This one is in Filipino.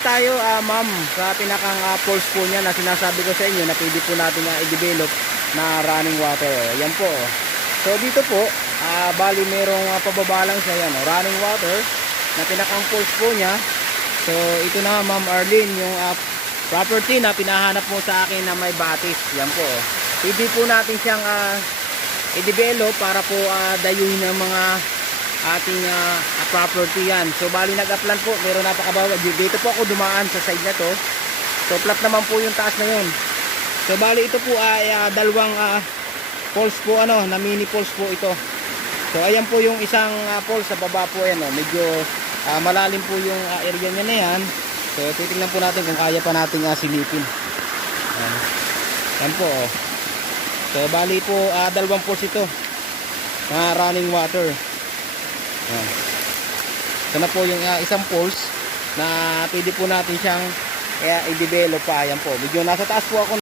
Tayo ma'am sa pinakang pulse po niya na sinasabi ko sa inyo na pwede po natin i-develop na running water. Yan po. So dito po, bali merong pababa lang siya yan. Running water na pinakang pulse po niya. So ito na ma'am Arlene yung property na pinahanap mo sa akin na may batis. Yan po. Pwede po natin siyang i-develop para po dayuhin ng mga ating property yan. So bali nag-upland po, meron napakabawa. Dito po ako dumaan sa side na to. So flat naman po yung taas na yun. So bali ito po ay dalawang poles po na mini poles po ito. So ayan po yung isang pole sa baba po yan medyo malalim po yung area niya na yan. So titingnan po natin kung kaya pa nating silipin. Yan po So bali po dalawang poles ito na running water. Ito na po yung isang poles na pwede po natin siyang i-develop pa. Ayan po. Medyo nasa taas po ako